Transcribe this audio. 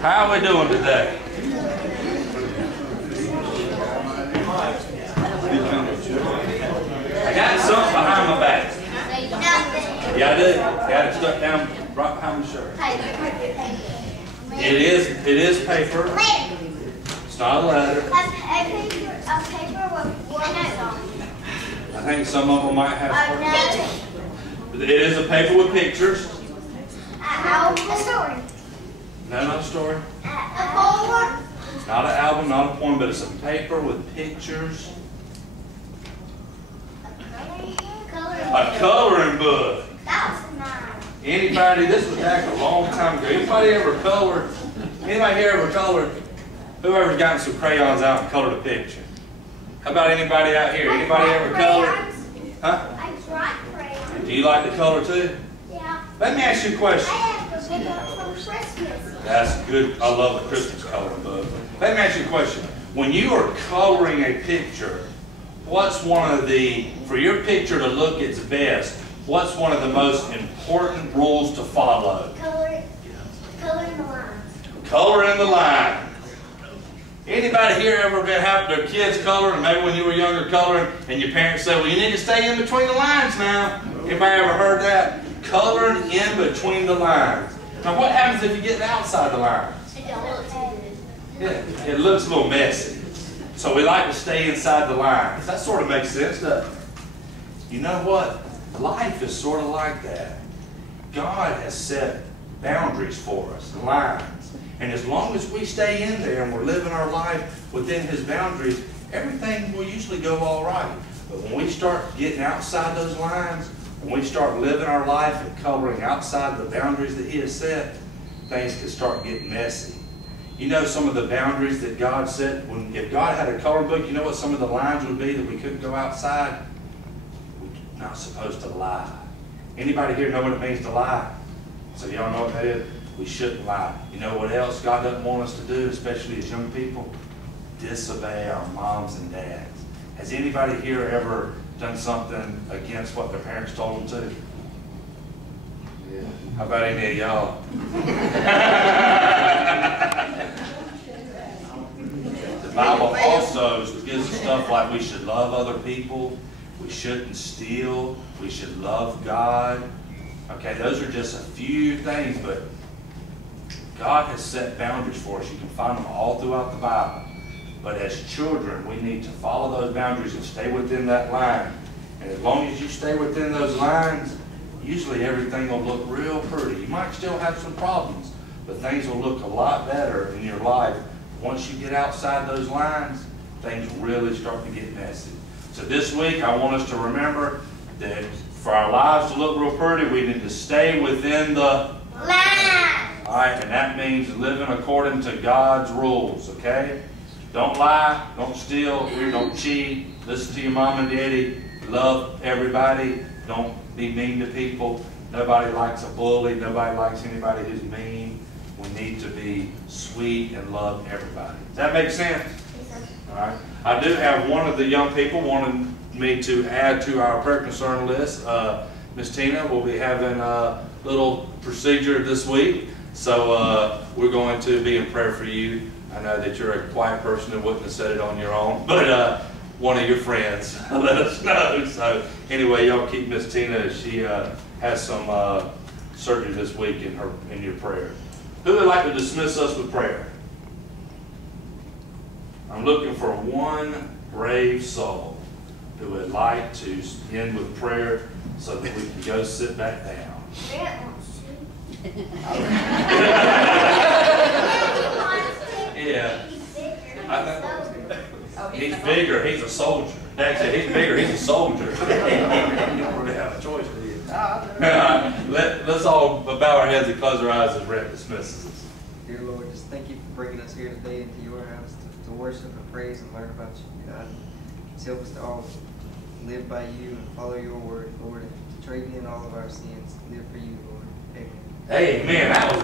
How are we doing today? I got something behind my back. Yeah, I do. Got it stuck down right behind my shirt. It is paper. It's not a letter. A paper with words on it. I think some of them might have. It is a paper with pictures. A story. No, not a story. A poem. It's not an album, not a poem, but it's a paper with pictures. A coloring book. That was mine. Anybody, this was back a long time ago. Anybody ever colored? Anybody here ever colored? Whoever's gotten some crayons out and colored a picture? How about anybody out here? Anybody ever colored? Huh? I tried crayons. Do you like to color too? Yeah. Let me ask you a question. I have to pick up from Christmas. That's good. I love a Christmas coloring book. Let me ask you a question. When you are coloring a picture, what's one of the, for your picture to look its best, what's one of the most important rules to follow? Coloring the lines. Coloring the line. Anybody here ever been having their kids coloring, maybe when you were younger coloring, and your parents said, well, you need to stay in between the lines now? Anybody ever heard that? Coloring in between the lines. Now what happens if you get outside the lines? It don't look too good. Yeah, it looks a little messy. So we like to stay inside the lines. That sort of makes sense, doesn't it? You know what? Life is sort of like that. God has set boundaries for us, lines. And as long as we stay in there and we're living our life within His boundaries, everything will usually go all right. But when we start getting outside those lines, when we start living our life and coloring outside the boundaries that He has set, things can start getting messy. You know some of the boundaries that God set? If God had a coloring book, you know what some of the lines would be that we couldn't go outside? We're not supposed to lie. Anybody here know what it means to lie? So y'all know what that is? We shouldn't lie. You know what else God doesn't want us to do, especially as young people? Disobey our moms and dads. Has anybody here ever done something against what their parents told them to? Yeah. How about any of y'all? The Bible also gives us stuff like we should love other people, we shouldn't steal, we should love God. Okay, those are just a few things, but God has set boundaries for us. You can find them all throughout the Bible. But as children, we need to follow those boundaries and stay within that line. And as long as you stay within those lines, usually everything will look real pretty. You might still have some problems, but things will look a lot better in your life. Once you get outside those lines, things really start to get messy. So this week, I want us to remember that for our lives to look real pretty, we need to stay within the Line. all right, and that means living according to God's rules, okay? Don't lie, don't steal, don't cheat, listen to your mom and daddy, love everybody, don't be mean to people. Nobody likes a bully, nobody likes anybody who's mean. We need to be sweet and love everybody. Does that make sense? All right. I do have one of the young people wanting me to add to our prayer concern list. Miss Tina will be having a little procedure this week. So we're going to be in prayer for you. I know that you're a quiet person and wouldn't have said it on your own, but one of your friends let us know. So anyway, y'all keep Miss Tina as she has some surgery this week in your prayer. Who would like to dismiss us with prayer? I'm looking for one brave soul who would like to end with prayer so that we can go sit back down. Yeah. He's bigger. He's a soldier. Actually, he's bigger. He's a soldier. You don't really have a choice, do you? Let's all bow our heads and close our eyes as Brett dismisses us. Dear Lord, just thank you for bringing us here today into your house to worship and praise and learn about you, God. Just help us to all live by you and follow your word, Lord, and to trade in all of our sins, live for you, Lord. Amen. Amen. That was